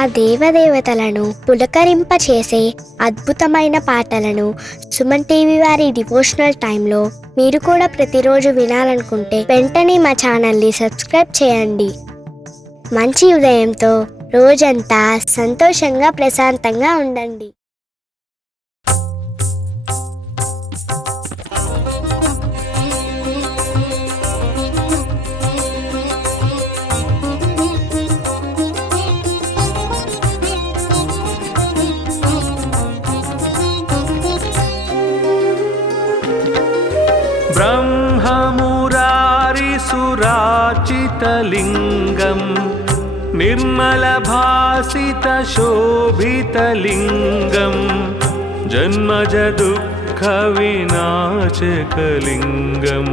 ఆ దేవదేవతలను పులకరింపచేసే అద్భుతమైన పాటలను సుమన్ టీవీ వారి డివోషనల్ టైంలో మీరు కూడా ప్రతిరోజు వినాలనుకుంటే వెంటనే మా ఛానల్ని సబ్స్క్రైబ్ చేయండి. మంచి ఉదయంతో రోజంతా సంతోషంగా ప్రశాంతంగా ఉండండి. ब्रह्ममुरारिसुराचितलिङ्गं निर्मलभासितशोभितलिङ्गं जन्मजदुःखविनाशकलिङ्गं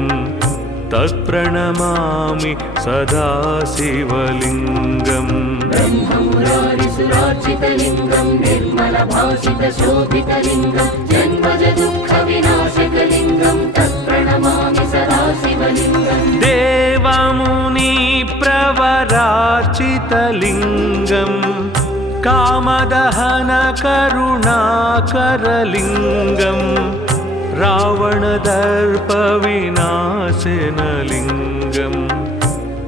तत्प्रणमामि सदा शिवलिङ्गम्. ब्रह्ममुरारिसुराचितलिङ्गं निर्मलभासितशोभितलिङ्गं जन्मजदुःखविनाशकलिङ्गं तत्प्रणमामि सदा शिवलिङ्गम्. देवमुनिप्रवराचितलिङ्गं कामदहनकरुणाकरलिङ्गं रावणदर्पविनाशनलिङ्गं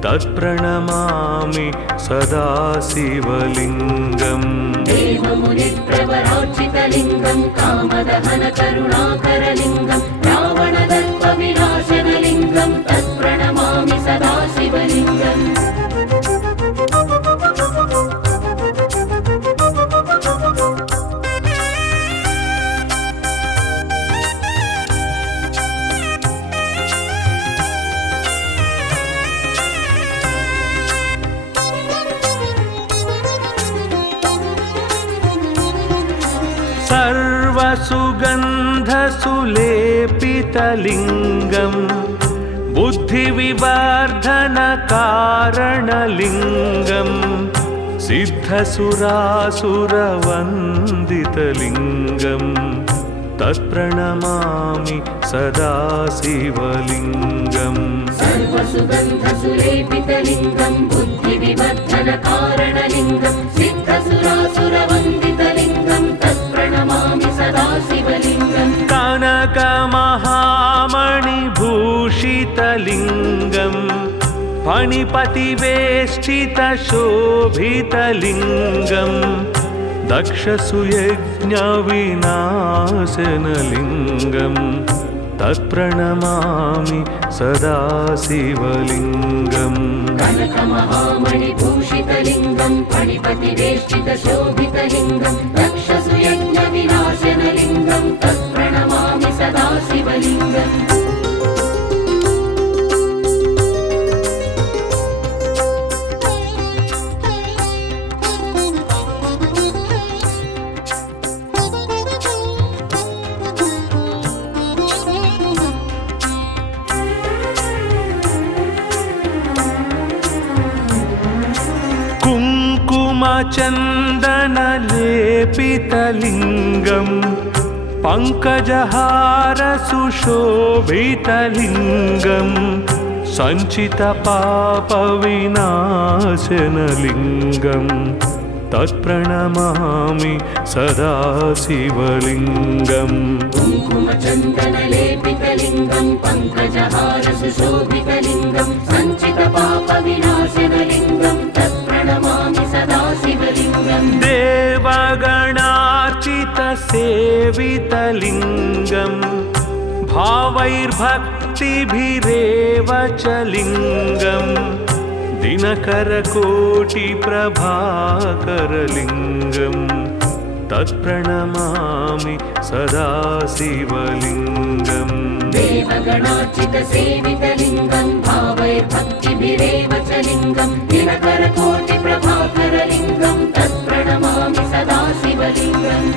तत्प्रणमामि सदा शिवलिङ्गम्. देवमुनिप्रवराचितलिङ्गं कामदहनकरुणाकरलिङ्गं रावणदर्पविनाशनलिङ्गं तत्प्रणमामि सदा शिवलिङ्गम्. सर्वसुगन्धसुलेपितलिङ्गं बुद्धिविवर्धनकारणलिङ्गं सिद्धसुरासुरवन्दितलिङ्गं तत्प्रणमामि सदा शिवलिङ्गम्. सर्वसुगन्धसुलेपितलिङ्गं बुद्धिविवर्धनकारणलिङ्गं सिद्धसुरासुरवन्दितलिङ्गं तत्प्रणमामि सदा शिवलिङ्गम्. कनकमहामणिभूषितलिङ्गं फणिपतिवेष्टितशोभितलिङ्गं दक्षसुयज्ञविनाशनलिङ्गं तत्प्रणमामि सदा शिवलिङ्गम्. कनकमहामणिभूषितलिङ्गं फणिपतिवेष्टितशोभितलिङ्गं दक्षसुयज्ञविनाशनलिङ्गं तत्प्रणमामि सदा शिवलिङ्गम्. कुङ्कुमचन्दनलेपितलिङ्गं पङ्कजहारसुशोभितलिङ्गं सञ्चितपापविनाशनलिङ्गं तत्प्रणमामि सदा शिवलिङ्गम्. कुङ्कुमचन्दनलेपितलिङ्गं पङ्कजहारसुशोभितलिङ्गं सञ्चितपापविनाशनलिङ्गं तत्प्रणमामि सदा शिवलिङ्गम्. देवगणार्चितसेवितलिङ्गं भावैर्भक्तिभिरेव च लिङ्गं दिनकरकोटिप्रभाकरलिङ्गं तत्प्रणमामि सदा शिवलिङ्गम्. देवगणार्चितसेवितलिङ्गं भावैर्भक्तिभिरेव च लिङ्गं दिनकरकोटिप्रभाकरलिङ्गं तत्प्रणमामि सदा शिवलिङ्गम्.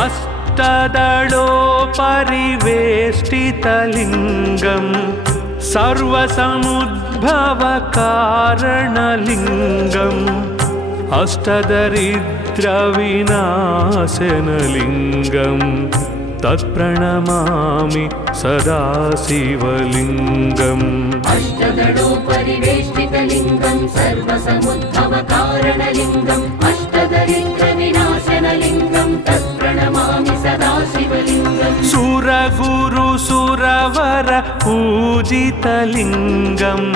अष्टदलोपरिवेष्टितलिङ्गं सर्वसमुद्भवकारणलिङ्गम् अष्टदरिद्रविनाशनलिङ्गम् तत्प्रणमामि सदा शिवलिङ्गम् अष्टदलोपरिवेष्टितलिङ्गं सर्वसमुद्भवकारणलिङ्गम् अष्टदरिद्रविनाशनलिङ्गं तत्प्रणमामि सदा शिवलिङ्गम् सुरगुरुसुरवर पूजितलिङ्गम्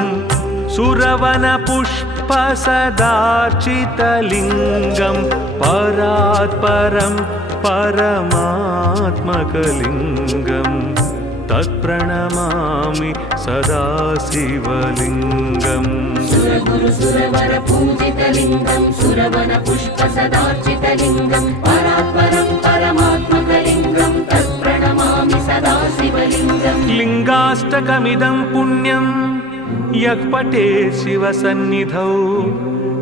सुरवनपुष्पसदार्चितलिङ्गं परात्परं परमात्मकलिङ्गम् तत्प्रणमामि सदा शिवलिङ्गम् सुरगुरुसुरवर पूजितलिङ्गं सुरवनपुष्पसदार्चितलिङ्गं परात्परं परमात्मकलिङ्गं तत्प्रणमामि सदा शिवलिङ्गम् लिङ्गाष्टकमिदं पुण्यं यः पठेत् शिवसन्निधौ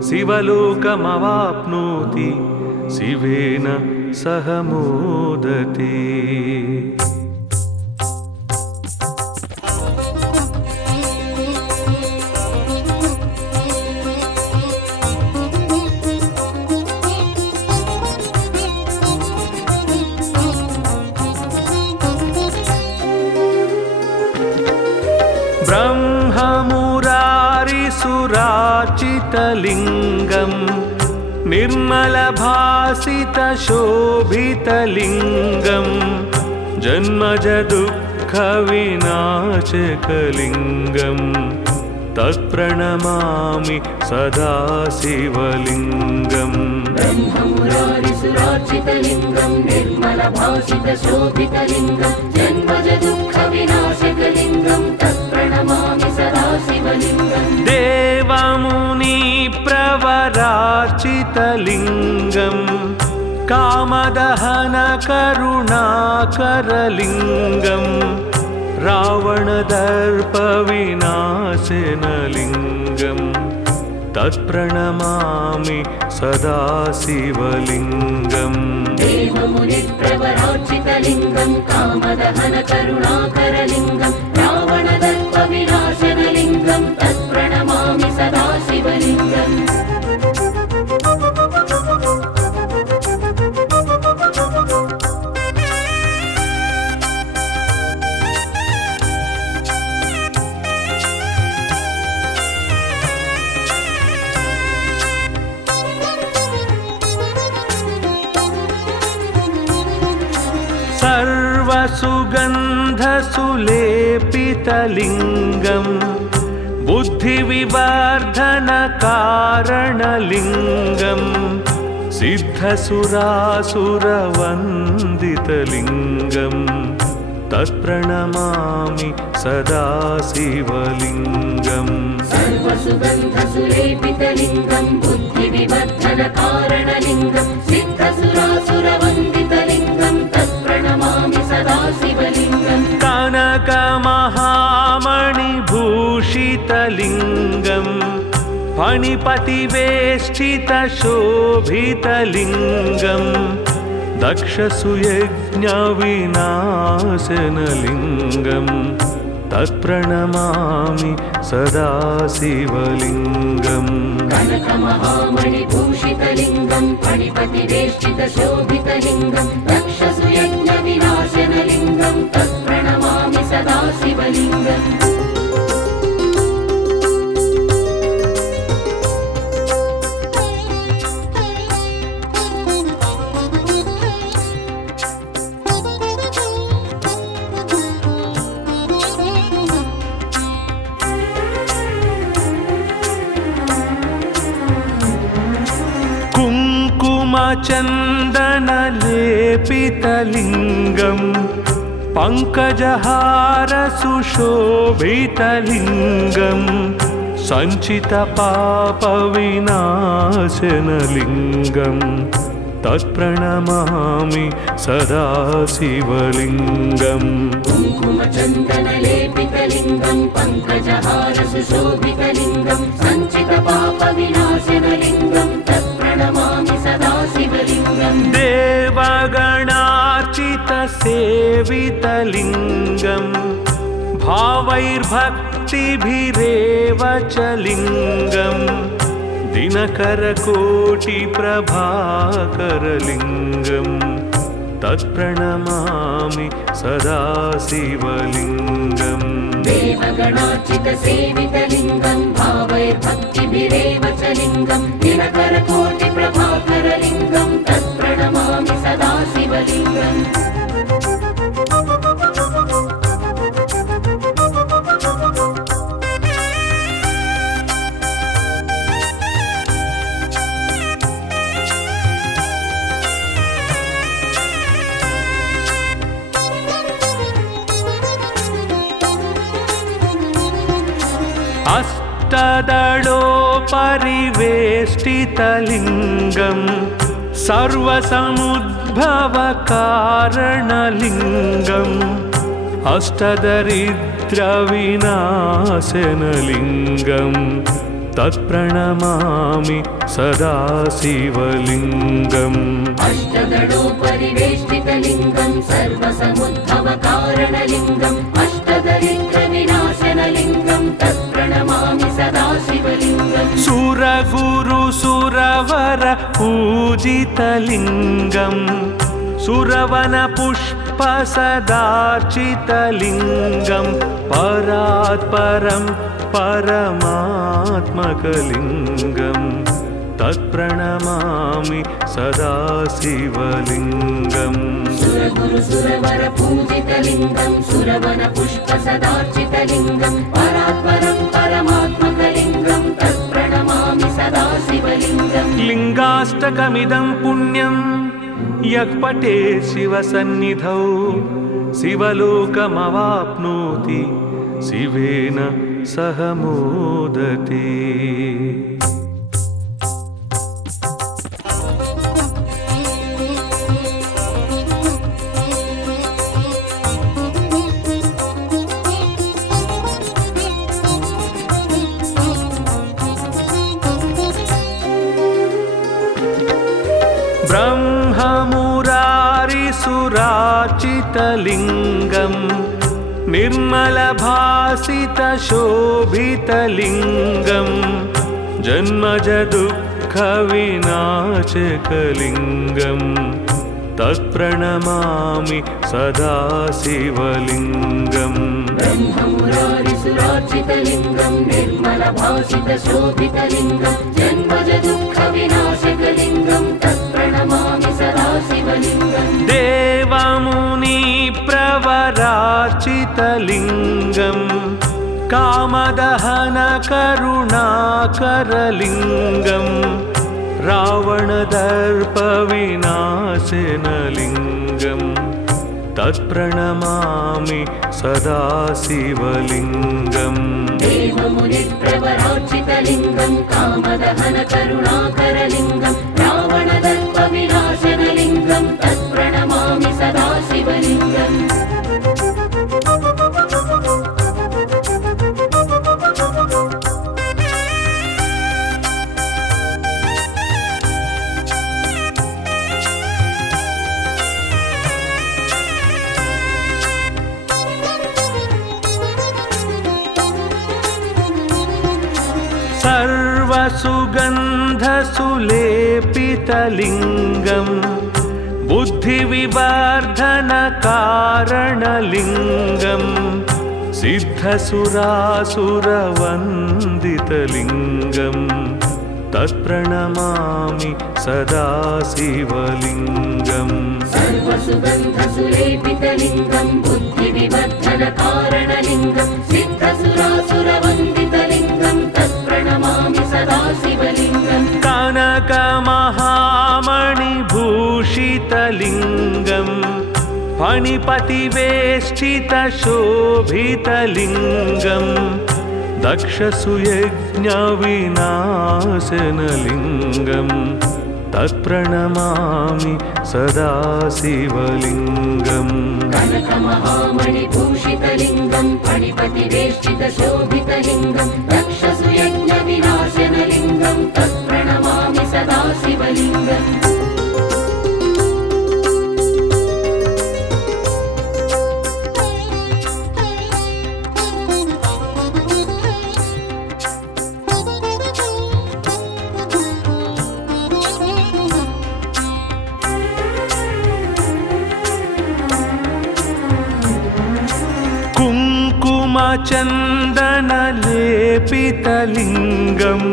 शिवलोकमवाप्नोति शिवेन सह मोदते। ब्रह्ममुरारिसुरार्चितलिङ्गम् निर्मलभासितशोभितलिङ्गम् जन्मजदुःखविनाशकलिङ्गम् तत्प्रणमामि सदा शिवलिङ्गम् ब्रह्ममुरारिसुरार्चितलिङ्गं निर्मलभासितशोभितलिङ्गं जन्मजदुःखविनाशकलिङ्गं तत्प्रणमामि सदा शिवलिङ्गम् देवमुनिप्रवरार्चितलिङ्गम् कामदहनकरुणाकरलिङ्गम् रावणदर्पविनाशनलिङ्गम् तत्प्रणमामि सदा शिवलिङ्गम् देवमुनिप्रवरार्चितलिङ्गं कामदहनकरुणाकरलिङ्गं रावणदर्पविनाशनलिङ्गं तत्प्रणमामि सदा शिवलिङ्गम् सर्वसुगन्धसुलेपितलिङ्गम् बुद्धिविवर्धनकारणलिङ्गम् सिद्धसुरासुरवन्दितलिङ्गम् तत्प्रणमामि सदा शिवलिङ्गम् सर्वसुगन्धसुलेपितलिङ्गं बुद्धिविवर्धनकारणलिङ्गं सिद्धसुरासुरवन्दितलिङ्गं तत्प्रणमामि सदा शिवलिङ्गम् कनकमहामणिभूषितलिङ्गम् फणिपतिवेष्टितशोभितलिङ्गम् दक्षसुयज्ञविनाशनलिङ्गम् तत्प्रणमामि सदा शिवलिङ्गम् कनकमहामणिभूषितलिङ्गं फणिपतिवेष्टितशोभितलिङ्गं दक्षसुयज्ञविनाशनलिङ्गं तत्प्रणमामि सदा शिवलिङ्गम् कुङ्कुमचन्दनलेपितलिङ्गम् पङ्कजहारसुशोभितलिङ्गम् सञ्चितपापविनाशनलिङ्गम् तत्प्रणमामि सदा शिवलिङ्गम् कुङ्कुमचन्दनलेपितलिङ्गं पङ्कजहारसुशोभितलिङ्गं सञ्चितपापविनाशनलिङ्गं तत्प्रणमामि सदा शिवलिङ्गम् देवगणार्चितसेवितलिङ्गम् भावैर्भक्ति भक्तिभिरेव च लिङ्गं दिनकरकोटिप्रभाकरलिङ्गं तत्प्रणमामि सदा शिवलिङ्गम् देवगणार्चितसेवितलिङ्गं भावये भक्तिभिरेव च लिङ्गं दिनकरकोटिप्रभाकरलिङ्गं तत्प्रणमामि सदा शिवलिङ्गम् अष्टदलोपरिवेष्टितलिङ्गं सर्वसमुद्भवकारणलिङ्गम् अष्टदरिद्रविनाशनलिङ्गं तत्प्रणमामि सदा शिवलिङ्गम् अष्टदलोपरिवेष्टितलिङ्गं सर्वसमुद्भवकारणलिङ्गम् अष्टदरिद्रविनाशनलिङ्गं तत्प्रणमामि सदा शिवलिङ्गम् सुरगुरुसुरवर पूजितलिङ्गं सुरवनपुष्पसदार्चितलिङ्गं परात्परं परमात्मकलिङ्गं तत्प्रणमामि सदा शिवलिङ्गम् सुरगुरुसुरवर पूजितलिङ्गं सुरवनपुष्पसदार्चितलिङ्गं परात्परं परमात्मकलिङ्गं तत्प्रणमामि सदा शिवलिङ्गम् लिङ्गाष्टकमिदं पुण्यं यः पठेत् शिवसन्निधौ शिवलोकमवाप्नोति शिवेन सह मोदते। ब्रह्ममुरारिसुरार्चितलिङ्गं निर्मलभासितशोभितलिङ्गं जन्मजदुःखविनाशकलिङ्गं तत्प्रणमामि सदा शिवलिङ्गम् ब्रह्ममुरारिसुरार्चितलिङ्गं निर्मलभासितशोभितलिङ्गं जन्मजदुःखविनाशकलिङ्गं तत्प्रणमामि सदा शिवलिङ्गम् देवमुनिप्रवरार्चितलिङ्गं कामदहनकरुणाकरलिङ्गं रावणदर्पविनाशनलिङ्गं तत्प्रणमामि सदा शिवलिङ्गम् देवमुनिप्रवरार्चितलिङ्गं कामदहनकरुणाकरलिङ्गं रावणदर्पविनाशनलिङ्गं तत्प्रणमामि सदा शिवलिङ्गम् सर्वसुगन्धसुलेपितलिङ्गं बुद्धिविवर्धनकारणलिङ्गं सिद्धसुरासुरवन्दितलिङ्गं तत्प्रणमामि सदा शिवलिङ्गम् सर्वसुगन्धसुलेपितलिङ्गं बुद्धिविवर्धनकारणलिङ्गं सिद्धसुरासुरवन्दितलिङ्गं तत्प्रणमामि सदा शिवलिङ्गम् कनकमहामणिभूषितलिङ्गं फणिपतिवेष्टितशोभितलिङ्गं दक्षसुयज्ञविनाशनलिङ्गं तत्प्रणमामि सदा शिवलिङ्गम् कनकमहामणिभूषितलिङ्गं फणिपतिवेष्टितशोभितलिङ्गं दक्षसुयज्ञविनाशनलिङ्गं तत्प्रणमामि सदा शिवलिङ्गम् कुङ्कुमचन्दनलेपितलिङ्गम्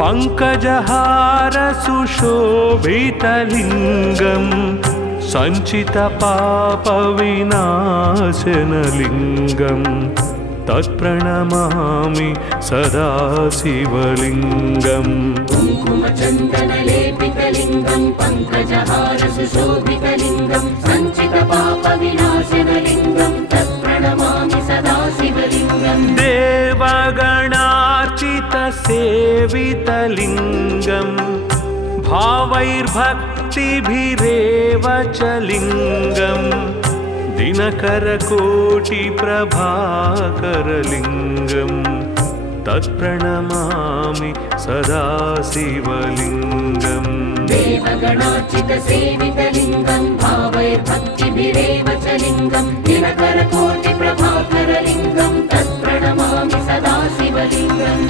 पङ्कजहारसुशोभितलिङ्गम् सञ्चितपापविनाशनलिङ्गम् तत्प्रणमामि सदा शिवलिङ्गम् कुङ्कुमचन्दनलेपितलिङ्गं पङ्कजहारसुशोभितलिङ्गं सञ्चितपापविनाशनलिङ्गं तत्प्रणमामि सदा शिवलिङ्गम् देवगणार्चितसेवितलिङ्गम् भावैर्भक्तिभिरेव च लिङ्गम् दिनकरकोटिप्रभाकरलिङ्गम् तत्प्रणमामि सदा शिवलिङ्गम् देवगणार्चितसेवितलिङ्गं भावैर्भक्तिभिरेव च लिङ्गं दिनकरकोटिप्रभाकरलिङ्गं तत्प्रणमामि सदा शिवलिङ्गम्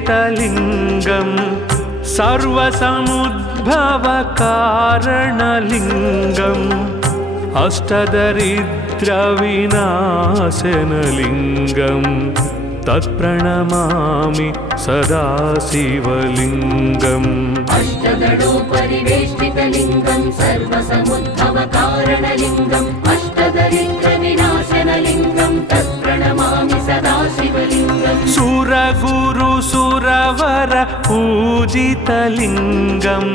अष्टदलोपरिवेष्टितलिङ्गम् सर्वसमुद्भवकारणलिङ्गम् अष्टदरिद्रविनाशनलिङ्गम् तत्प्रणमामि सदा शिवलिङ्गम् अष्टदलोपरिवेष्टितलिङ्गं सर्वसमुद्भवकारणलिङ्गम् अष्टदरिद्रविनाशनलिङ्गं तत्प्रणमामि सदा शिवलिङ्गम् सुरगुरुसुरवर पूजितलिङ्गम्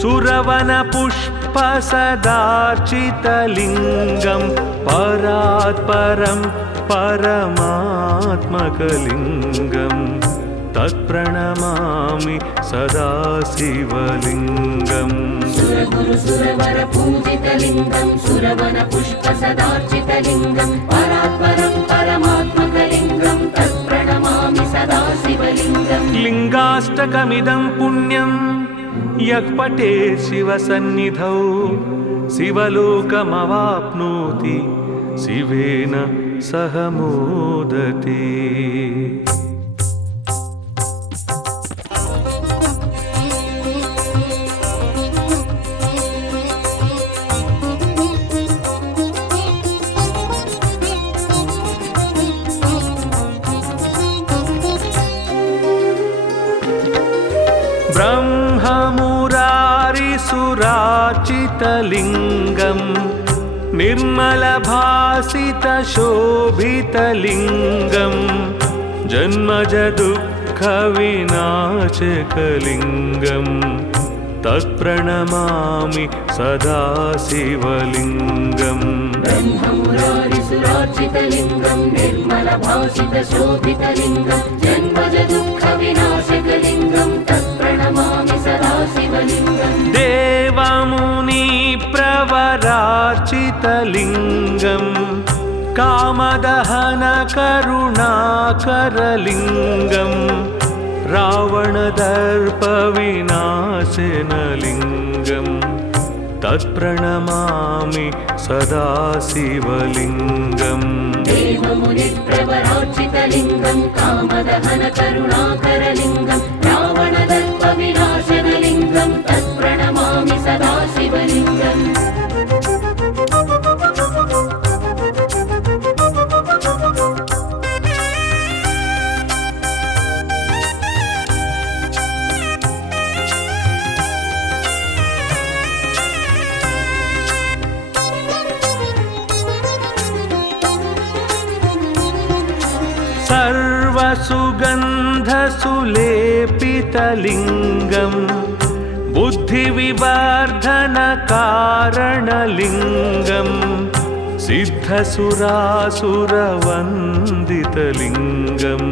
सुरवनपुष्पसदार्चितलिङ्गम् परात्परं परमात्मकलिङ्गम् तत्प्रणमामि सदा शिवलिङ्गम् सुरगुरुसुरवर पूजितलिङ्गं सुरवनपुष्पसदार्चितलिङ्गं परात्परं परमात्मकलिङ्गं तत्प्रणमामि सदा शिवलिङ्गम् लिङ्गाष्टकमिदं पुण्यं यः पठेत् शिवसन्निधौ शिवलोकमवाप्नोति शिवेन सह मोदते। ब्रह्ममुरारिसुरार्चितलिङ्गम् निर्मलभासितशोभितलिङ्गम् जन्मजदुःखविनाशकलिङ्गम् तत्प्रणमामि सदा शिवलिङ्गम् ब्रह्ममुरारिसुरार्चितलिङ्गं निर्मलभासितशोभितलिङ्गं जन्मजदुःखविनाशकलिङ्गं तत्प्रणमामि सदा शिवलिङ्गम् देवमुनिप्रवरार्चितलिङ्गम् कामदहनकरुणाकरलिङ्गम् रावणदर्पविनाशनलिङ्गम् तत्प्रणमामि सदा शिवलिङ्गम् देवमुनिप्रवरार्चितलिङ्गं कामदहनकरुणाकरलिङ्गं रावणदर्पविनाशनलिङ्गं तत्प्रणमामि सदा शिवलिङ्गम् सर्वसुगन्धसुलेपितलिङ्गम् बुद्धिविवर्धनकारणलिङ्गम् सिद्धसुरासुरवन्दितलिङ्गम्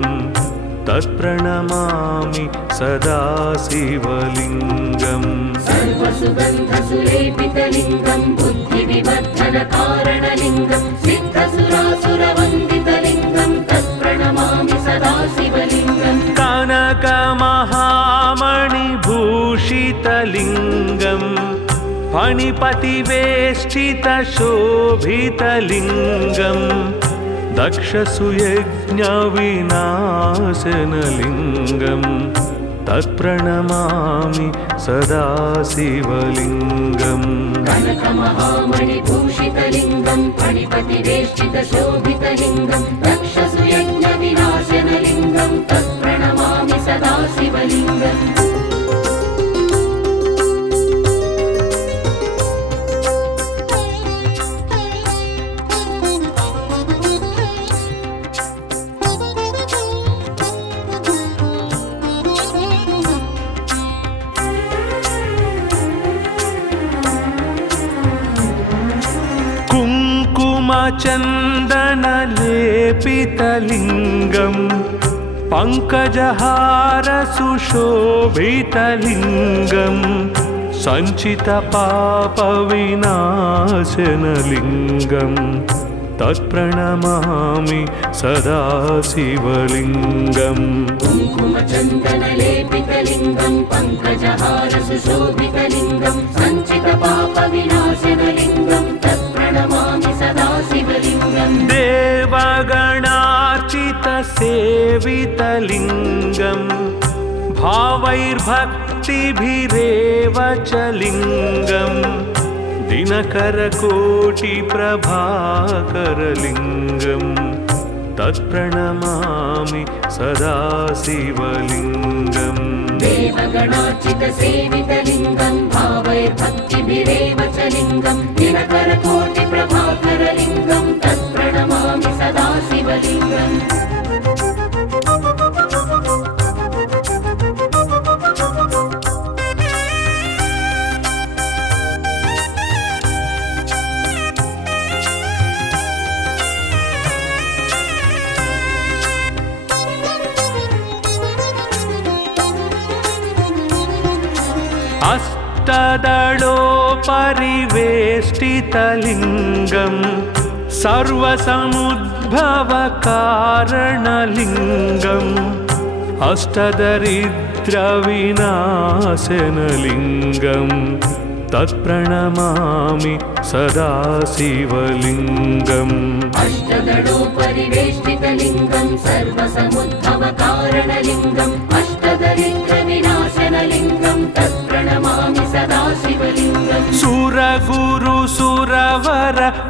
तत्प्रणमामि सदा शिवलिङ्गम् सर्वसुगन्धसुलेपितलिङ्गं बुद्धिविवर्धनकारणलिङ्गं सिद्धसुरासुरवन्दितलिङ्गं तत्प्रणमामि सदा शिवलिङ्गम् कानन कनकमहामणिभूषितलिङ्गं फणिपतिवेष्टितशोभितलिङ्गं दक्षसुयज्ञविनाशनलिङ्गं तत्प्रणमामि सदा शिवलिङ्गम् कनकमहामणिभूषितलिङ्गं फणिपतिवेष्टितशोभितलिङ्गं दक्षसुयज्ञविनाशनलिङ्गं तत्प्रणमामि सदा शिवलिङ्गम् कुङ्कुमचन्दनलेपितलिङ्गं पङ्कजहारसुशोभितलिङ्गं सञ्चितपापविनाशनलिङ्गं तत्प्रणमामि सदा शिवलिङ्गम् कुङ्कुमचन्दनलेपितलिङ्गं पङ्कजहारसुशोभितलिङ्गं सञ्चितपापविनाशनलिङ्गं तत्प्रणमामि सदा शिवलिङ्गम् देवगणार्चितसेवितलिङ्गं भावैर्भक्तिभिरेव च लिङ्गं दिनकरकोटिप्रभाकरलिङ्गं तत्प्रणमामि सदा शिवलिङ्गम् देवगणार्चितसेवितलिङ्गं भावैर्भक्तिभिरेव च लिङ्गं दिनकरकोटिप्रभाकरलिङ्गं तत्प्रणमामि सदा शिवलिङ्गम् अष्टदलोपरिवेष्टितलिङ्गं सर्वसमुद्भवकारणलिङ्गम् अष्टदरिद्रविनाशनलिङ्गं तत्प्रणमामि सदा शिवलिङ्गम् अष्टदलोपरिवेष्टितलिङ्गं सर्वसमुद्भवकारणलिङ्गम् अष्टदरिद्रविनाशनलिङ्गं तत्प्रणमामि सदा शिवलिङ्गम् सुरगुरुसुरवर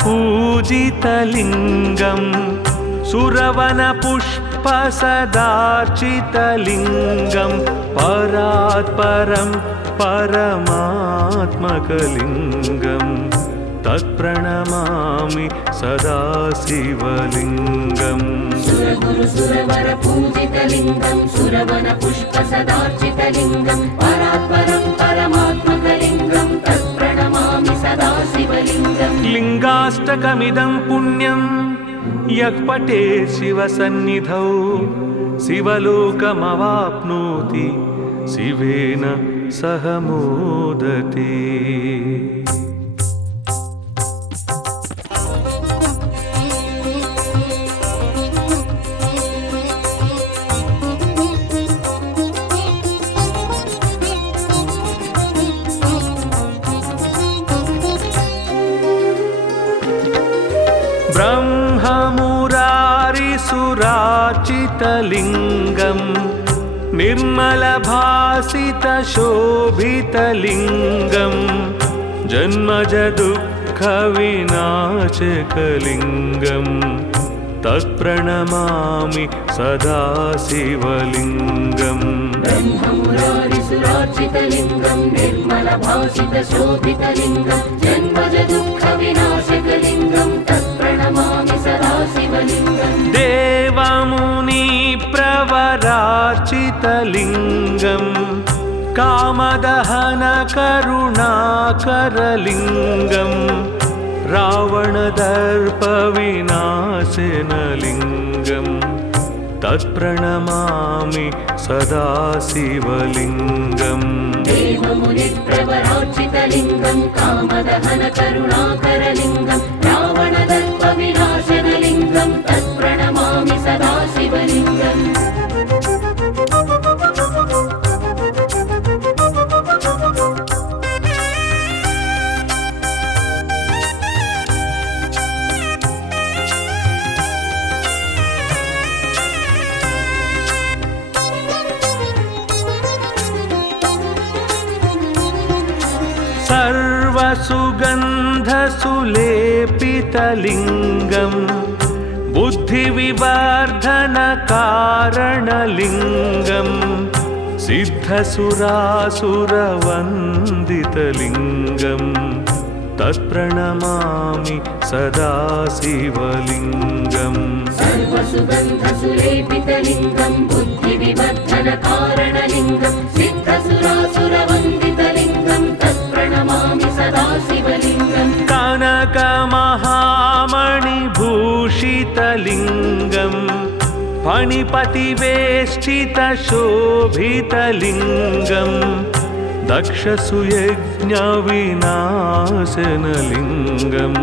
पूजितलिङ्गं सुरवनपुष्पसदार्चितलिङ्गं परात्परं परमात्मकलिङ्गं तत्प्रणमामि सदा शिवलिङ्गम् सुरगुरुसुरवर पूजितलिङ्गं सुरवनपुष्पसदार्चितलिङ्गं परात्परं परमात्मकलिङ्गं तत्प्रणमामि सदा शिवलिङ्गम् लिङ्गाष्टकमिदं पुण्यं यः पठेत् शिवसन्निधौ शिवलोकमवाप्नोति शिवेन सह मोदते। ब्रह्ममुरारिसुराचितलिङ्गं निर्मलभासितशोभितलिङ्गं जन्मजदुःखविनाशकलिङ्गं तत्प्रणमामि सदा शिवलिङ्गम् ब्रह्ममुरारिसुरार्चितलिङ्गं निर्मलभासितशोभितलिङ्गं जन्मजदुःखविनाशकलिङ्गं तत्प्रणमामि सदा शिवलिङ्गम् देवमुनिप्रवरार्चितलिङ्गं कामदहनकरुणाकरलिङ्गं रावणदर्पविनाशनलिङ्गं तत्प्रणमामि सदा शिवलिङ्गम् देवमुनिप्रवरार्चितलिङ्गं कामदहनकरुणाकरलिङ्गं रावणदर्पविनाशनलिङ्गं तत्प्रणमामि सदा शिवलिङ्गम् सर्वसुगन्धसुलेपितलिङ्गम् बुद्धिविवर्धनकारणलिङ्गम् सिद्धसुरासुरवन्दितलिङ्गम् तत्प्रणमामि सदा शिवलिङ्गम् सर्वसुगन्धसुलेपितलिङ्गं बुद्धिविवर्धनकारणलिङ्गं सिद्धसुरासुरवन्दितलिङ्गं तत्प्रणमामि सदा शिवलिङ्गम् कनकमहामणिभूषितलिङ्गम् फणिपतिवेष्टितशोभितलिङ्गम् दक्षसुयज्ञविनाशनलिङ्गम्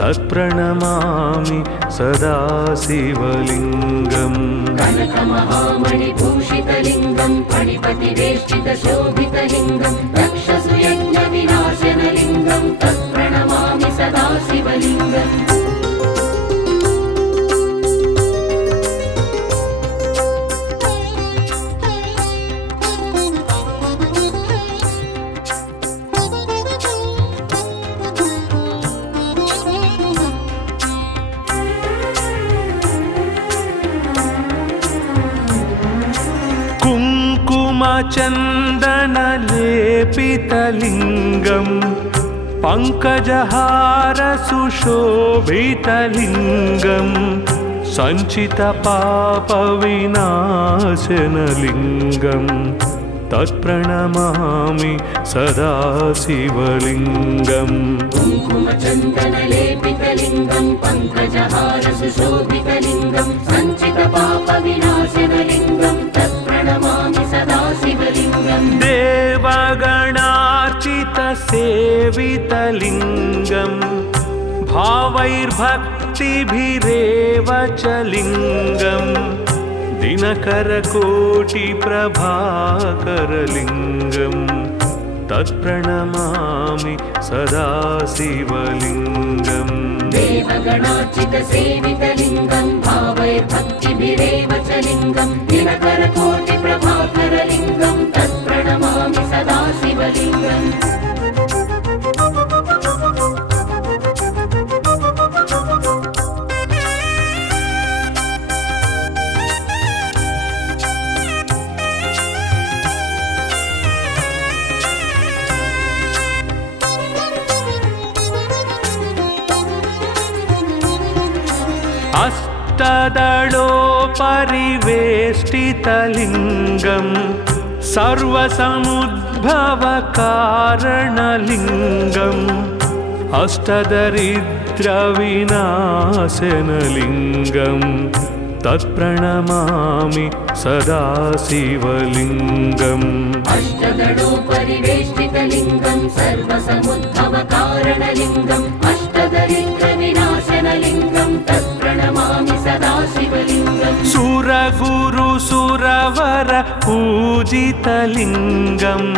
तत्प्रणमामि सदा शिवलिङ्गम् कनकमहामणिभूषितलिङ्गं फणिपतिवेष्टितशोभितलिङ्गं दक्षसुयज्ञविनाशनलिङ्गं तत्प्रणमामि सदा शिवलिङ्गम् कुङ्कुमचन्दनलेपितलिङ्गम् पङ्कजहारसुशोभितलिङ्गम् सञ्चितपापविनाशनलिङ्गम् तत्प्रणमामि सदा शिवलिङ्गम् कुङ्कुमचन्दनलेपितलिङ्गं पङ्कजहारसुशोभितलिङ्गं सञ्चितपापविनाशनलिङ्गं तत्प्रणमामि सदा शिवलिङ्गम् देवगणार्चितसेवितलिङ्गम् भावैर्भक्तिभिरेव च लिङ्गम् दिनकरकोटिप्रभाकरलिङ्गम् तत्प्रणमामि सदा शिवलिङ्गम् देवगणार्चितसेवितलिङ्गं भावैर्भक्तिभिरेव च लिङ्गं दिनकरकोटिप्रभाकरलिङ्गं तत्प्रणमामि सदा शिवलिङ्गम् अष्टदलोपरिवेष्टितलिङ्गम् सर्वसमुद्भवकारणलिङ्गम् अष्टदरिद्रविनाशनलिङ्गम् तत्प्रणमामि सदा शिवलिङ्गम् अष्टदलोपरिवेष्टितलिङ्गं सर्वसमुद्भवकारणलिङ्गम् अष्टदरिद्रविनाशनलिङ्गं तत्प्रणमामि सदा शिवलिङ्गम् सुरगुरुसुरवर पूजितलिङ्गम्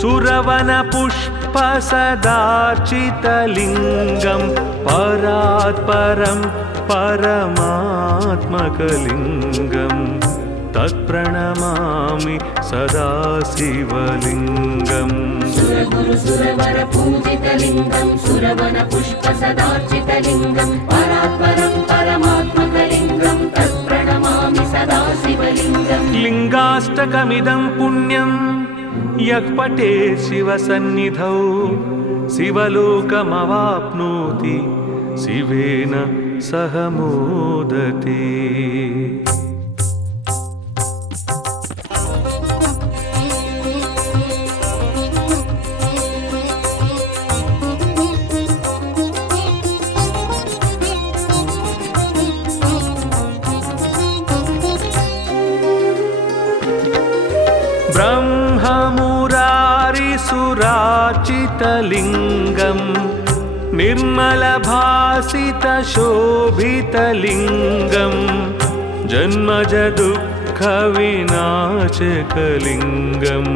सुरवनपुष्पसदार्चितलिङ्गम् परात्परं परमात्मकलिङ्गम् तत्प्रणमामि सदा शिवलिङ्गम् सुरगुरुसुरवर पूजितलिङ्गं सुरवनपुष्पसदार्चितलिङ्गं परात्परं परमात्मकलिङ्गं तत्प्रणमामि सदा शिवलिङ्गम् लिङ्गाष्टकमिदं पुण्यं यः पठेत् शिवसन्निधौ शिवलोकमवाप्नोति शिवेन सह मोदते। ब्रह्ममुरारिसुरार्चितलिङ्गम् निर्मलभासितशोभितलिङ्गम् जन्मजदुःखविनाशकलिङ्गम्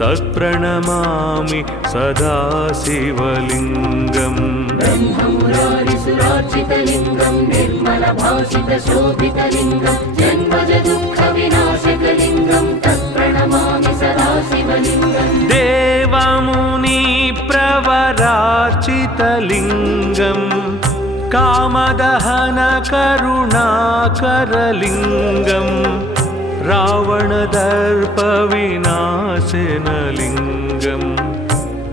तत्प्रणमामि सदा शिवलिङ्गम् ब्रह्ममुरारिसुरार्चितलिङ्गं निर्मलभासितशोभितलिङ्गं जन्मजदुःखविनाशकलिङ्गं तत्प्रणमामि सदा शिवलिङ्गम् देवमुनि कामदहनकारुणाकरलिङ्गं कामदहनकरुणाकरलिङ्गं रावणदर्पविनाशनलिङ्गं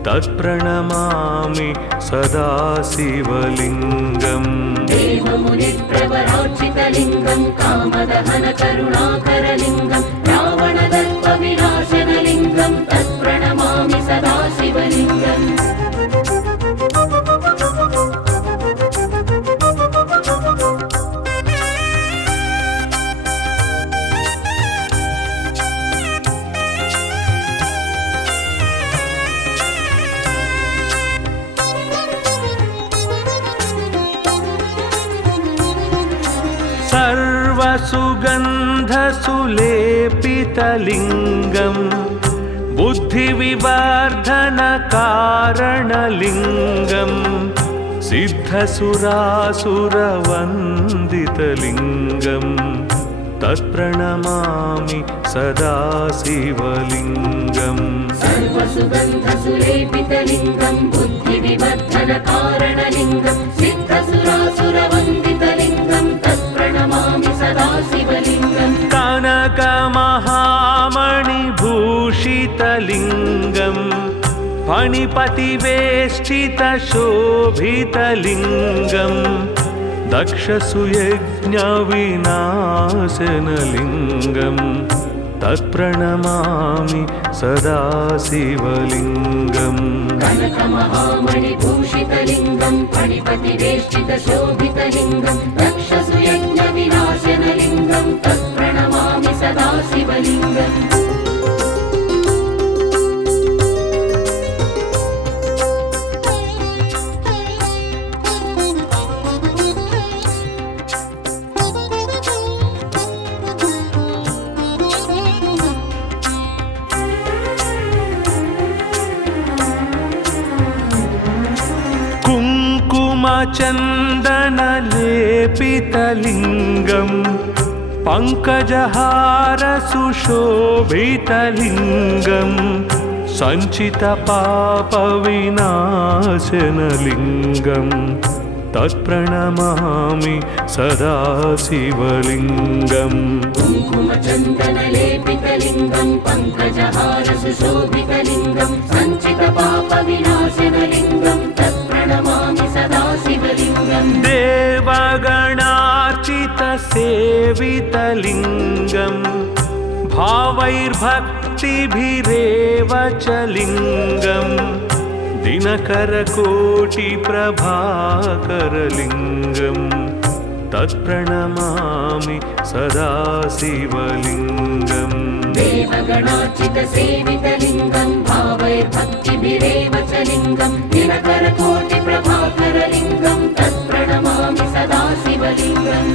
तत्प्रणमामि सदा शिवलिङ्गम् देवमुनिप्रवरार्चितलिङ्गं कामदहनकरुणाकरलिङ्गं रावणदर्पविनाशनलिङ्गं तत्प्रणमामि सदा शिवलिङ्गम् सर्वसुगन्धसुलेपितलिङ्गं बुद्धिविवर्धनकारणलिङ्गं सिद्धसुरासुरवन्दितलिङ्गं तत्प्रणमामि सदा शिवलिङ्गम् सर्वसुगन्धसुलेपितलिङ्गं बुद्धिविवर्धनकारणलिङ्गं सिद्धसुरासुरवन्दितलिङ्गं तत्प्रणमामि सदा शिवलिङ्गम् कनकमहामणिभूषितलिङ्गं फणिपतिवेष्टितशोभितलिङ्गं दक्षसुयज्ञविनाशनलिङ्गं तत्प्रणमामि सदा शिवलिङ्गम् कनकमहामणिभूषितलिङ्गं फणिपतिवेष्टितशोभितलिङ्गं दक्षसुयज्ञविनाशनलिङ्गं तत्प्रणमामि सदा शिवलिङ्गम् कुङ्कुमचन्दनलेपितलिङ्गं पङ्कजहारसुशोभितलिङ्गं सञ्चितपापविनाशनलिङ्गं तत्प्रणमामि सदा शिवलिङ्गम् कुङ्कुमचन्दनलेपितलिङ्गं पङ्कजहारसुशोभितलिङ्गं सञ्चितपापविनाशनलिङ्गं तत्प्रणमामि सदा शिवलिङ्गम् देवगणार्चितसेवितलिङ्गं भावैर्भक्तिभिरेव च लिङ्गं दिनकरकोटिप्रभाकरलिङ्गं तत्प्रणमामि सदा शिवलिङ्गम् देवगणार्चितसेवितलिङ्गं भावैर्भक्तिभिरेव च लिङ्गं दिनकरकोटिप्रभाकरलिङ्गं तत्प्रणमामि सदा शिवलिङ्गम्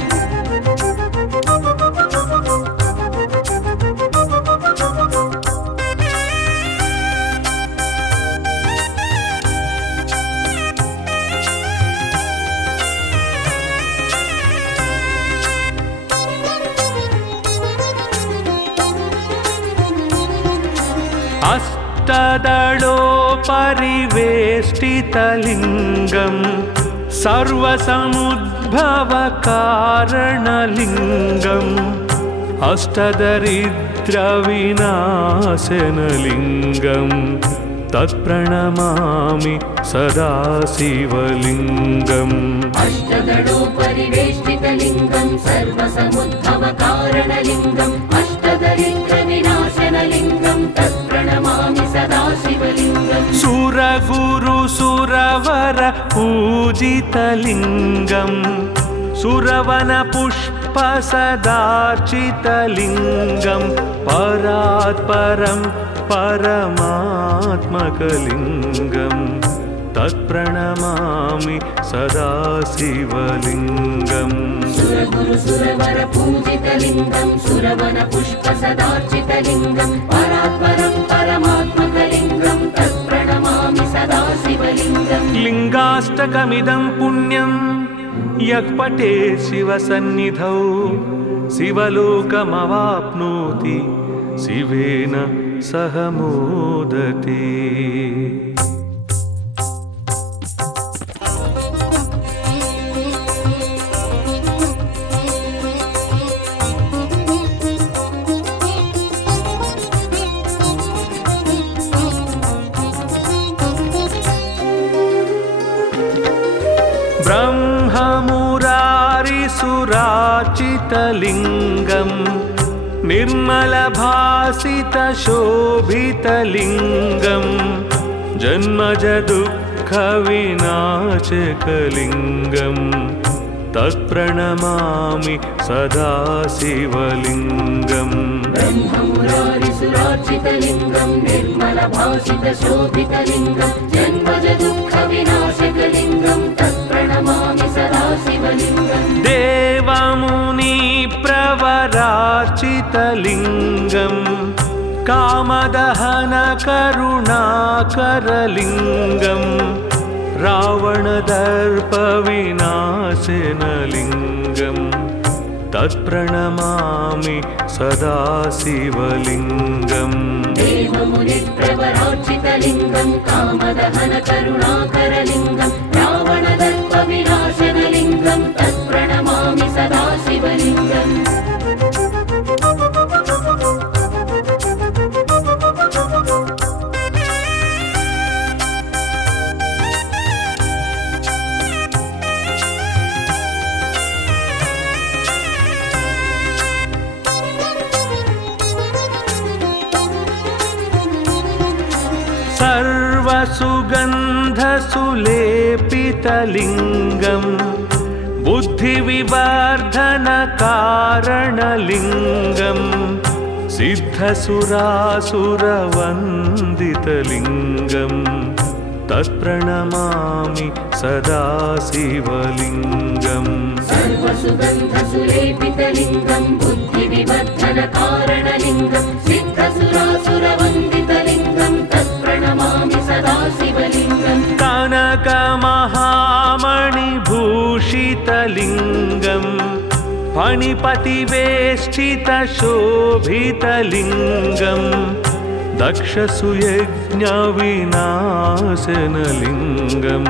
अष्टदलोपरिवेष्टितलिङ्गं सर्वसमुद्भवकारणलिङ्गम् अष्टदरिद्रविनाशनलिङ्गं तत्प्रणमामि सदा शिवलिङ्गम् अष्टदलोपरिवेष्टितलिङ्गं सर्वसमुद्भवकारणलिङ्गम् अष्टदरिद्रविनाशनलिङ्गं तत्प्रणमामि सदा शिवलिङ्गम् सुरगुरुसुरवर पूजितलिङ्गं सुरवनपुष्पसदार्चितलिङ्गं परात्परं परमात्मकलिङ्गं तत्प्रणमामि सदा शिवलिङ्गम् सुरगुरुसुरवर पूजितलिङ्गं सुरवनपुष्पसदार्चितलिङ्गं परात्परं परमात्मकलिङ्गं तत्प्रणमामि सदा शिवलिङ्गम् लिङ्गाष्टकमिदं पुण्यं यः पठेत् शिवसन्निधौ शिवलोकमवाप्नोति शिवेन सह मोदते। सुराचितलिङ्गम् निर्मलभासितशोभितलिङ्गम् जन्मज दुःखविनाशकलिङ्गम् तत्प्रणमामि सदा शिवलिङ्गम् ब्रह्ममुरारिसुरार्चितलिङ्गं निर्मलभासितशोभितलिङ्गं जन्मज दुःखविनाशकलिङ्गं तत्प्रणमामि सदा शिवलिङ्गम् देवमुनिप्रवरार्चितलिङ्गम् कामदहनकरुणाकरलिङ्गम् रावणदर्पविनाशनलिङ्गम् तत्प्रणमामि सदा शिवलिङ्गम् देवमुनिप्रवरार्चितलिङ्गं कामदहनकरुणाकरलिङ्गं रावणदर्पविनाशनलिङ्गं तत्प्रणमामि सदा शिवलिङ्गम् सर्वसुगन्धसुलेपितलिङ्गम् बुद्धिविवर्धनकारणलिङ्गम् सिद्धसुरासुरवन्दितलिङ्गम् तत्प्रणमामि सदा शिवलिङ्गम् सर्वसुगन्धसुलेपितलिङ्गं बुद्धिविवर्धनकारणलिङ्गं सिद्धसुरासुरवन्दितलिङ्गं तत्प्रणमामि सदा शिवलिङ्गम् कनकमहामणिभूषितलिङ्गम् फणिपतिवेष्टितशोभितलिङ्गम् दक्षसुयज्ञविनाशनलिङ्गम्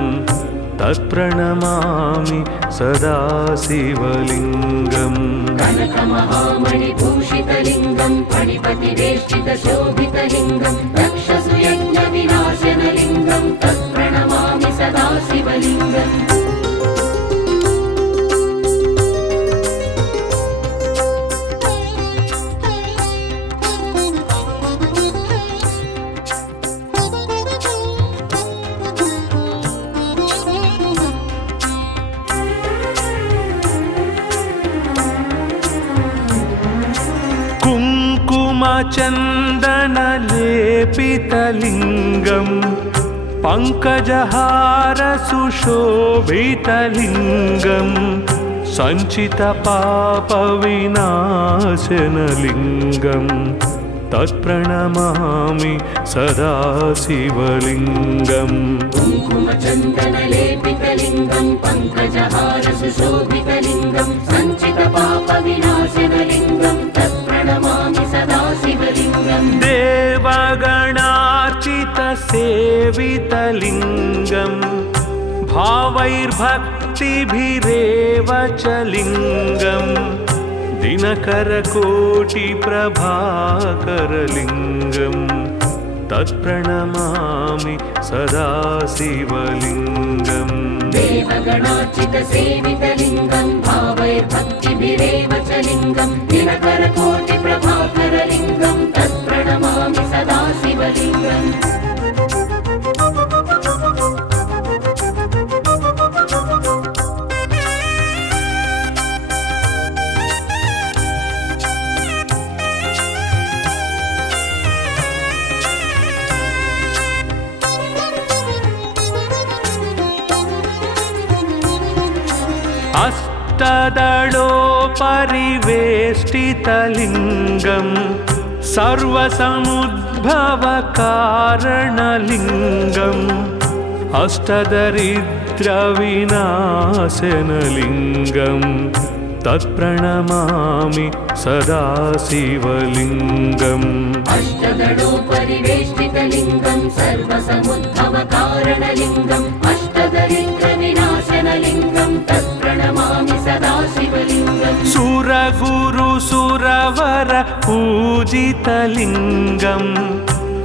तत्प्रणमामि सदा शिवलिङ्गम् कनकमहामणिभूषितलिङ्गं फणिपतिवेष्टितशोभितलिङ्गं दक्षसुयज्ञविनाशनलिङ्गं तत्प्रणमामि सदा शिवलिङ्गम् कुङ्कुमचन्दनलेपितलिङ्गम् पङ्कजहारसुशोभितलिङ्गम् सञ्चितपापविनाशनलिङ्गम् तत्प्रणमामि सदा शिवलिङ्गम् कुङ्कुमचन्दनलेपितलिङ्गं पङ्कजहारसुशोभितलिङ्गं सञ्चितपापविनाशनलिङ्गं तत्प्रणमामि सदा शिवलिङ्गम् देवगणार्चितसेवितलिङ्गम् भावैर्भक्तिभिरेव च लिङ्गम् दिनकरकोटिप्रभाकरलिङ्गम् तत्प्रणमामि सदा शिवलिङ्गम् देवगणार्चितसेवितलिङ्गं भावैर्भक्तिभिरेव च लिङ्गं दिनकरकोटिप्रभाकरलिङ्गं तत्प्रणमामि सदा शिवलिङ्गम् अष्टदलोपरिवेष्टितलिङ्गम् सर्वसमुद्भवकारणलिङ्गम् अष्टदरिद्रविनाशनलिङ्गम् तत्प्रणमामि सदा शिवलिङ्गम् अष्टदलोपरिवेष्टितलिङ्गं सर्वसमुद्भवकारणलिङ्गम् अष्टदरिद्रविनाशनलिङ्गं तत्प्रणमामि सदा शिवलिङ्गम् सुरगुरुसुरवर पूजितलिङ्गम्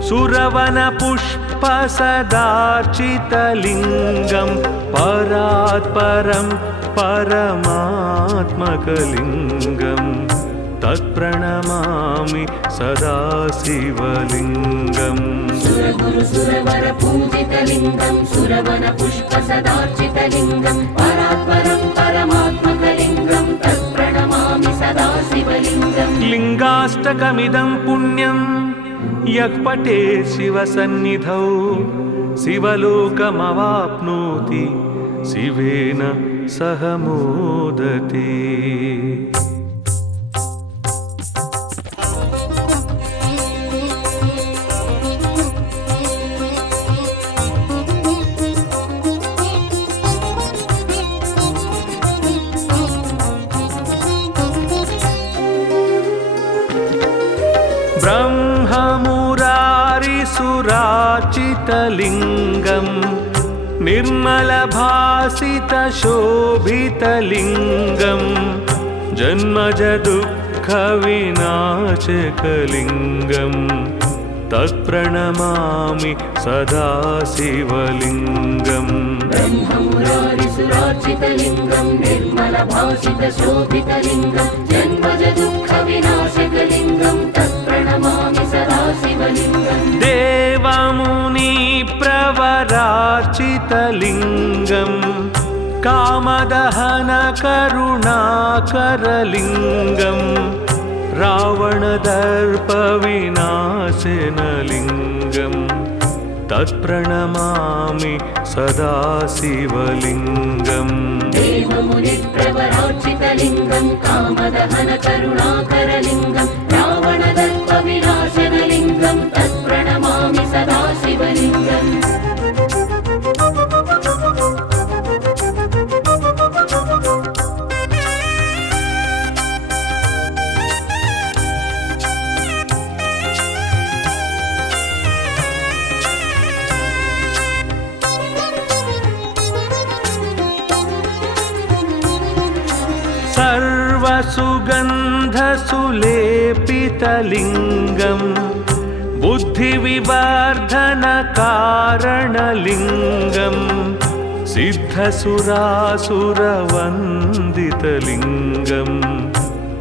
सुरवनपुष्पसदार्चितलिङ्गम् परात् परं परमात्मकलिङ्गं तत्प्रणमामि सदा शिवलिङ्गम् सुरगुरु सुरवर पूजितलिङ्गं सुरवन पुष्प सदार्चितलिङ्गं परात्परं परमात्मकलिङ्गं तत्प्रणमामि सदा शिवलिङ्गम् लिङ्गाष्टकमिदं पुण्यं यः पठेत् शिवसन्निधौ शिवलोकमवाप्नोति शिवेन सह मोदते। ब्रह्ममुरारिसुराचितलिङ्गं निर्मलभासितशोभितलिङ्गं जन्मजदुःखविनाशकलिङ्गं तत्प्रणमामि सदा शिवलिङ्गम् ब्रह्ममुरारिसुरार्चितलिङ्गं निर्मलभासितशोभितलिङ्गं जन्मजदुःखविनाशकलिङ्गं तत्प्रणमामि सदा शिवलिङ्गम् देवमुनिप्रवरार्चितलिङ्गं कामदहनकरुणाकरलिङ्गं रावणदर्पविनाशनलिङ्गं तत्प्रणमामि सदा शिवलिङ्गम् देवमुनिप्रवरार्चितलिङ्गं कामदहनकरुणाकरलिङ्गं रावणदर्पविनाशनलिङ्गं तत्प्रणमामि सदा शिवलिङ्गम् सर्वसुगन्धसुलेपितलिङ्गं बुद्धिविवर्धनकारणलिङ्गं सिद्धसुरासुरवन्दितलिङ्गं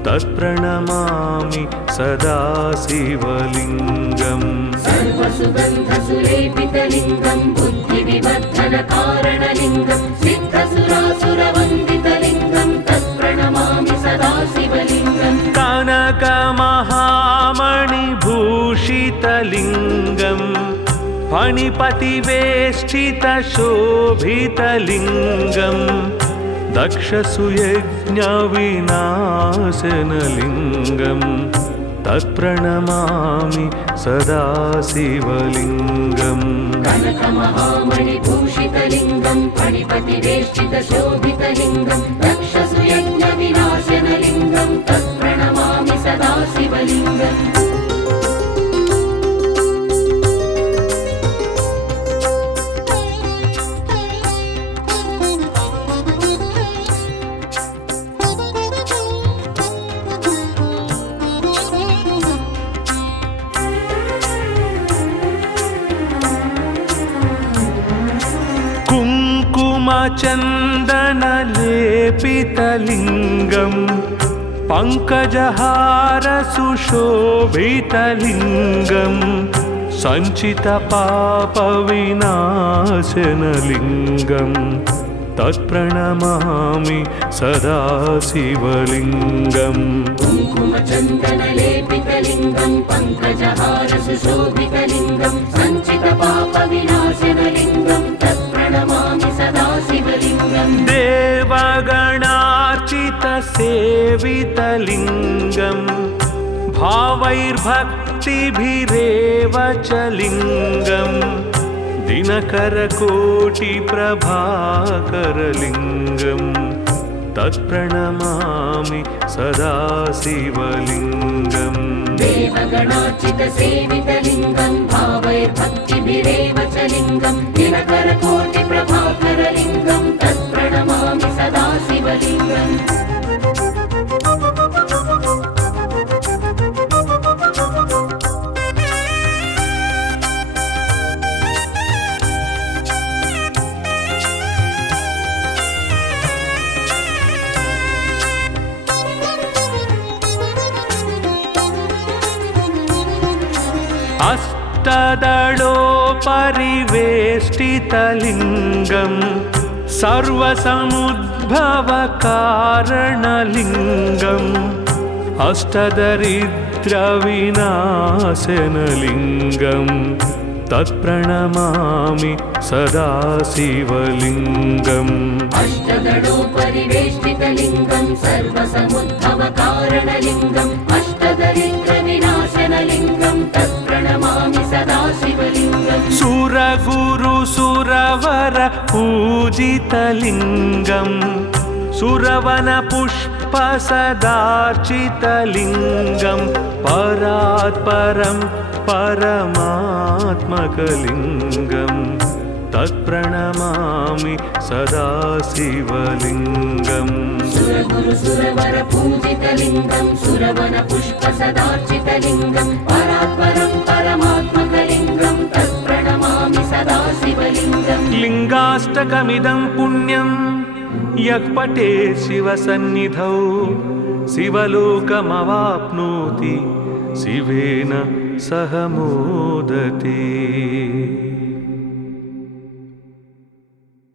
तत्प्रणमामि सदा शिवलिङ्गम् सर्वसुगन्धसुलेपितलिङ्गं बुद्धिविवर्धनकारणलिङ्गं सिद्धसुरासुरवन्दितलिङ्गं तत्प्रणमामि सदा शिवलिङ्गम् कनकमहामणिभूषितलिङ्गं फणिपतिवेष्टितशोभितलिङ्गं दक्षसुयज्ञविनाशनलिङ्गं तत्प्रणमामि सदा शिवलिङ्गम् कनकमहामणिभूषितलिङ्गं फणिपतिवेष्टितशोभितलिङ्गं दक्षसुयज्ञविनाशनलिङ्गं तत्प्रणमामि सदा शिवलिङ्गम् कुङ्कुमचन्दनलेपितलिङ्गं पङ्कजहारसुशोभितलिङ्गं सञ्चितपापविनाशनलिङ्गं तत्प्रणमामि सदा शिवलिङ्गम् कुङ्कुमचन्दनलेपितलिङ्गं पङ्कजहारसुशोभितलिङ्गं सञ्चितपापविनाशनलिङ्गं तत्प्रणमामि सदा शिवलिङ्गम् देवगणार्चितसेवितलिङ्गं भावैर्भक्तिभिरेव च लिङ्गं दिनकरकोटिप्रभाकरलिङ्गं तत्प्रणमामि सदा शिवलिङ्गम् देवगणार्चितसेवितलिङ्गं भावैर्भक्तिभिरेव च लिङ्गं दिनकरकोटिप्रभाकरलिङ्गं तत्प्रणमामि सदा शिवलिङ्गम् परिवेष्टितलिङ्गम् सर्वसमुद्भवकारणलिङ्गम् अष्टदरिद्रविनाशनलिङ्गम् तत्प्रणमामि सदा शिवलिङ्गम् अष्टदलोपरिवेष्टितलिङ्गं सर्वसमुद्भवकारणलिङ्गम् अष्टदरिद्रविनाशनलिङ्गं तत्प्रणमामि सदा शिवलिङ्गम् सुरगुरुसुरवर पूजितलिङ्गम् सुरवनपुष्पसदार्चितलिङ्गं परात्परं परमात्मकलिङ्गं तत्प्रणमामि सदा शिवलिङ्गम् सुरगुरुसुरवर पूजितलिङ्गं सुरवनपुष्पसदार्चितलिङ्गं परात्परं परमात्मकलिङ्गं तत्प्रणमामि सदा शिवलिङ्गम् लिङ्गाष्टकमिदं पुण्यं यः पठेत् शिवसन्निधौ शिवलोकमवाप्नोति शिवेन सह मोदते।